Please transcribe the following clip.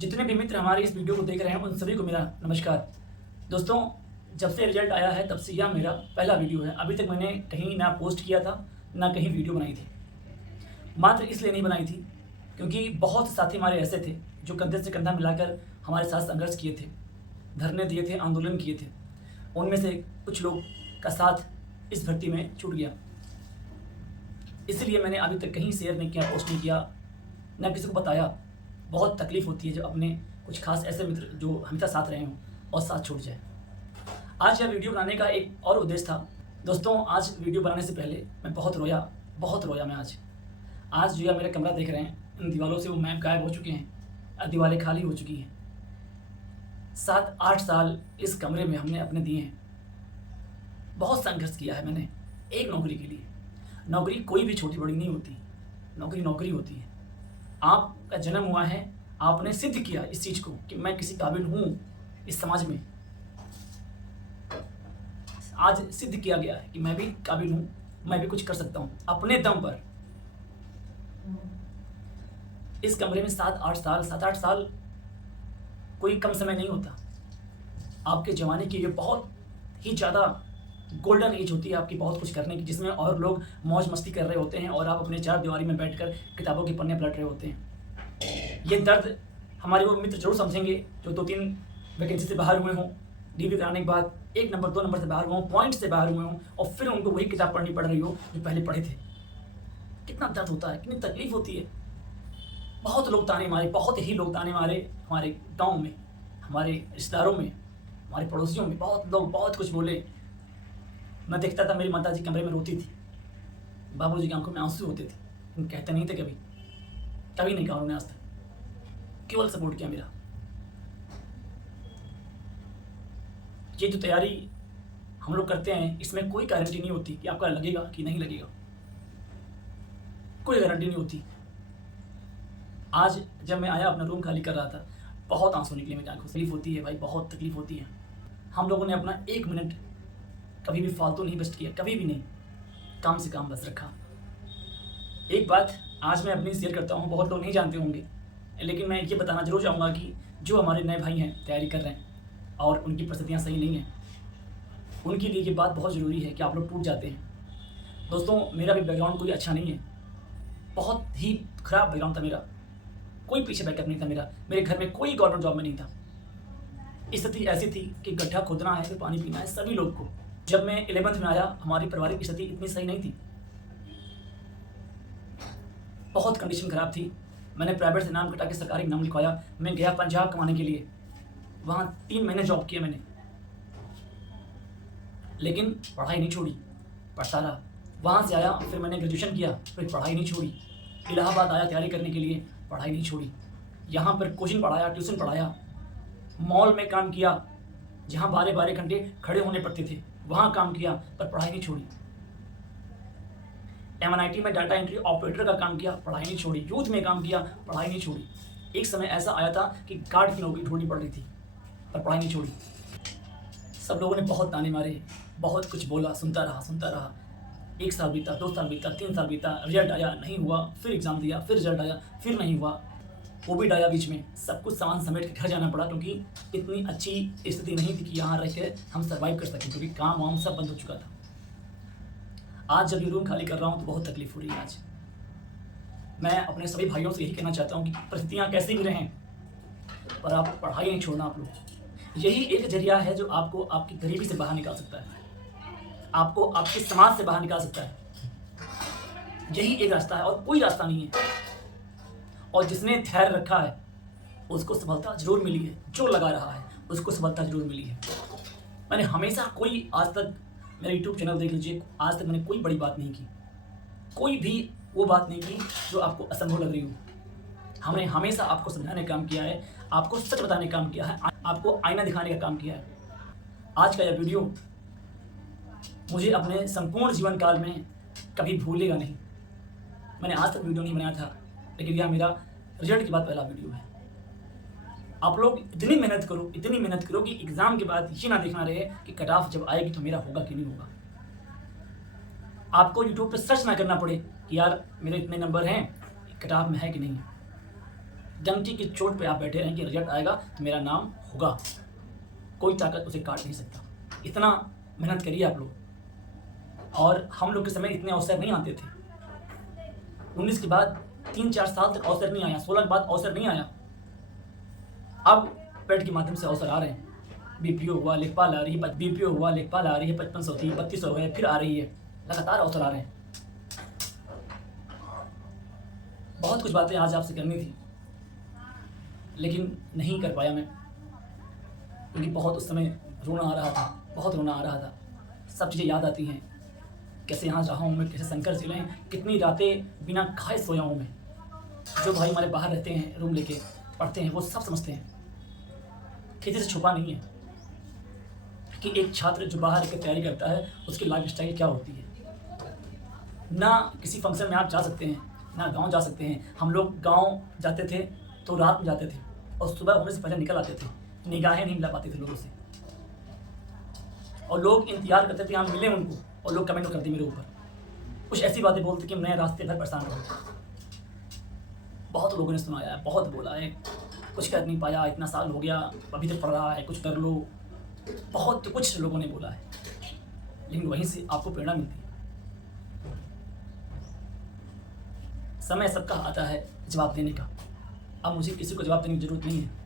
जितने भी मित्र हमारे इस वीडियो को देख रहे हैं उन सभी को मेरा नमस्कार। दोस्तों, जब से रिजल्ट आया है तब से यह मेरा पहला वीडियो है। अभी तक मैंने कहीं ना पोस्ट किया था ना कहीं वीडियो बनाई थी। मात्र इसलिए नहीं बनाई थी क्योंकि बहुत से साथी हमारे ऐसे थे जो कंधे से कंधा मिलाकर हमारे साथ संघर्ष किए थे, धरने दिए थे, आंदोलन किए थे। उनमें से कुछ लोग का साथ इस भर्ती में छूट गया। इसलिए मैंने अभी तक कहीं शेयर नहीं किया, पोस्ट नहीं किया, ना किसी को बताया। बहुत तकलीफ़ होती है जब अपने कुछ खास ऐसे मित्र जो हमेशा साथ रहे हों और साथ छूट जाए। आज यह वीडियो बनाने का एक और उद्देश्य था। दोस्तों, आज वीडियो बनाने से पहले मैं बहुत रोया मैं आज जो यह मेरा कमरा देख रहे हैं, इन दीवारों से वो मैप गायब हो चुके हैं, दीवारें खाली हो चुकी हैं। 7-8 साल इस कमरे में हमने अपने दिए हैं। बहुत संघर्ष किया है मैंने एक नौकरी के लिए। नौकरी कोई भी छोटी बड़ी नहीं होती, नौकरी होती है। आपका जन्म हुआ है, आपने सिद्ध किया इस चीज़ को कि मैं किसी काबिल हूँ इस समाज में। आज सिद्ध किया गया है कि मैं भी काबिल हूँ, मैं भी कुछ कर सकता हूँ अपने दम पर। इस कमरे में 7-8 साल कोई कम समय नहीं होता। आपके जवानी की ये बहुत ही ज़्यादा गोल्डन एज होती है आपकी, बहुत कुछ करने की, जिसमें और लोग मौज मस्ती कर रहे होते हैं और आप अपने चार दीवारी में बैठकर किताबों के पन्ने पलट रहे होते हैं। ये दर्द हमारे वो मित्र जरूर समझेंगे जो 2-3 वैकेंसी से बाहर हुए हों, डीवी कराने के बाद 1 नंबर 2 नंबर से बाहर हुए हों, पॉइंट से बाहर हुए हों और फिर उनको वही किताब पढ़नी पड़ रही हो जो पहले पढ़े थे। कितना दर्द होता है, कितनी तकलीफ होती है। बहुत लोग ताने मारे, बहुत ही लोग ताने मारे हमारे गाँव में, हमारे रिश्तेदारों में, हमारे पड़ोसियों में। बहुत लोग बहुत कुछ बोले। मैं देखता था मेरी माताजी कमरे में रोती थी, बाबूजी की आंखों में आंसू होते थे, लेकिन कहते नहीं थे कभी नहीं कहा उन्होंने आज तक। केवल सपोर्ट किया मेरा। ये जो तैयारी हम लोग करते हैं इसमें कोई गारंटी नहीं होती कि आपका लगेगा कि नहीं लगेगा, कोई गारंटी नहीं होती। आज जब मैं आया अपना रूम खाली कर रहा था, बहुत आंसू निकले मेरी आंखों से। तकलीफ होती है भाई, बहुत तकलीफ होती है। हम लोगों ने अपना 1 मिनट कभी भी फालतू नहीं वेस्ट किया, कभी भी नहीं। काम से काम बस रखा। एक बात आज मैं अपनी शेयर करता हूँ, बहुत लोग नहीं जानते होंगे, लेकिन मैं ये बताना जरूर चाहूँगा कि जो हमारे नए भाई हैं, तैयारी कर रहे हैं और उनकी परिस्थितियाँ सही नहीं हैं, उनके लिए ये बात बहुत ज़रूरी है कि आप लोग टूट जाते हैं। दोस्तों, मेरा भी बैकग्राउंड कोई अच्छा नहीं है, बहुत ही ख़राब बैकग्राउंड था मेरा। कोई पीछे बैकअप नहीं था मेरा। मेरे घर में कोई गवर्नमेंट जॉब में नहीं था। स्थिति ऐसी थी कि गड्ढा खोदना है, फिर पानी पीना है सभी लोग को। जब मैं 11th में आया, हमारी पारिवारिक स्थिति इतनी सही नहीं थी, बहुत कंडीशन खराब थी। मैंने प्राइवेट से नाम कटा के सरकारी नाम लिखवाया। मैं गया पंजाब कमाने के लिए, वहाँ 3 महीने जॉब किया मैंने, लेकिन पढ़ाई नहीं छोड़ी, पढ़ता रहा। वहाँ से आया, फिर मैंने ग्रेजुएशन किया, फिर पढ़ाई नहीं छोड़ी। इलाहाबाद आया तैयारी करने के लिए, पढ़ाई नहीं छोड़ी। यहाँ पर कोचिंग पढ़ाया, ट्यूशन पढ़ाया, मॉल में काम किया जहाँ 12-12 घंटे खड़े होने पड़ते थे, वहाँ काम किया, पर पढ़ाई नहीं छोड़ी। MNIT में डाटा एंट्री ऑपरेटर का काम किया, पढ़ाई नहीं छोड़ी। यूथ में काम किया, पढ़ाई नहीं छोड़ी। एक समय ऐसा आया था कि गार्ड की नौकरी ढूंढनी पड़ रही थी, पर पढ़ाई नहीं छोड़ी। सब लोगों ने बहुत ताने मारे, बहुत कुछ बोला, सुनता रहा। 1 साल बीता, 2 साल बीता, 3 साल बीता, रिजल्ट आया, नहीं हुआ, फिर एग्ज़ाम दिया, फिर रिजल्ट आया, फिर नहीं हुआ, कोविड आया बीच में। सब कुछ सामान समेट के घर जाना पड़ा क्योंकि इतनी अच्छी स्थिति नहीं थी कि यहाँ रह के हम सर्वाइव कर सकें, क्योंकि काम वाम सब बंद हो चुका था। आज जब ये रूम खाली कर रहा हूँ तो बहुत तकलीफ हो रही है। आज मैं अपने सभी भाइयों से यही कहना चाहता हूँ कि परिस्थितियाँ कैसी भी रहें, पर आप पढ़ाई नहीं छोड़ना। आप लोग, यही एक जरिया है जो आपको आपकी गरीबी से बाहर निकाल सकता है, आपको आपके समाज से बाहर निकाल सकता है। यही एक रास्ता है और कोई रास्ता नहीं है। और जिसने धैर्य रखा है उसको सफलता जरूर मिली है, जो लगा रहा है उसको सफलता जरूर मिली है। मैंने हमेशा आज तक मेरा यूट्यूब चैनल देख लीजिए, आज तक मैंने कोई बड़ी बात नहीं की, कोई भी वो बात नहीं की जो आपको असंभव लग रही हो। हमने हमेशा आपको समझाने का काम किया है, आपको सच बताने का काम किया है, आपको आईना दिखाने का काम किया है। आज का यह वीडियो मुझे अपने संपूर्ण जीवन काल में कभी भूलेगा नहीं। मैंने आज तक वीडियो नहीं बनाया था, लेकिन यह मेरा रिजल्ट के बाद पहला वीडियो है। आप लोग इतनी मेहनत करो कि एग्ज़ाम के बाद ये ना देखना रहे कि कट ऑफ जब आएगी तो मेरा होगा कि नहीं होगा। आपको यूट्यूब पे सर्च ना करना पड़े कि यार मेरे इतने नंबर हैं, कट ऑफ में है कि नहीं है। डंकी की चोट पे आप बैठे रहें कि रिजल्ट आएगा तो मेरा नाम होगा, कोई ताकत उसे काट नहीं सकता। इतना मेहनत करिए आप लोग। और हम लोग के समय इतने अवसर नहीं आते थे। 19 के बाद 3-4 साल तक अवसर नहीं आया, 16 के बाद अवसर नहीं आया। अब पेड के माध्यम से अवसर आ रहे हैं। बीपीओ हुआ, लेखपाल आ रही है, बीपीओ हुआ, लेखपाल आ रही है, 5500 थी, 3200 है, फिर आ रही है। लगातार अवसर आ रहे हैं। बहुत कुछ बातें आज आपसे करनी थी, लेकिन नहीं कर पाया मैं, क्योंकि बहुत उस समय रोना आ रहा था, बहुत रोना आ रहा था। सब चीज़ें याद आती हैं, कैसे यहाँ रहा हूँ मैं, कैसे शंकर जिले हैं, कितनी रातें बिना खाए सोया हूँ मैं। जो भाई हमारे बाहर रहते हैं, रूम लेके पढ़ते हैं, वो सब समझते हैं। किसी से छुपा नहीं है कि एक छात्र जो बाहर की तैयारी करता है उसकी लाइफ स्टाइल क्या होती है। ना किसी फंक्शन में आप जा सकते हैं, ना गांव जा सकते हैं। हम लोग गांव जाते थे तो रात में जाते थे और सुबह होने से पहले निकल आते थे। निगाहें नहीं मिला पाती थे लोगों से, और लोग इंतजार करते थे हम मिले उनको, और लोग कमेंट करते मेरे ऊपर, कुछ ऐसी बातें बोलते कि नए रास्ते भर परेशान रहो। बहुत लोगों ने सुनाया है, बहुत बोला है, कुछ कर नहीं पाया, इतना साल हो गया, अभी तक पढ़ रहा है, कुछ कर लो। बहुत कुछ लोगों ने बोला है, लेकिन वहीं से आपको प्रेरणा मिलती है। समय सबका आता है जवाब देने का। अब मुझे किसी को जवाब देने की जरूरत नहीं है।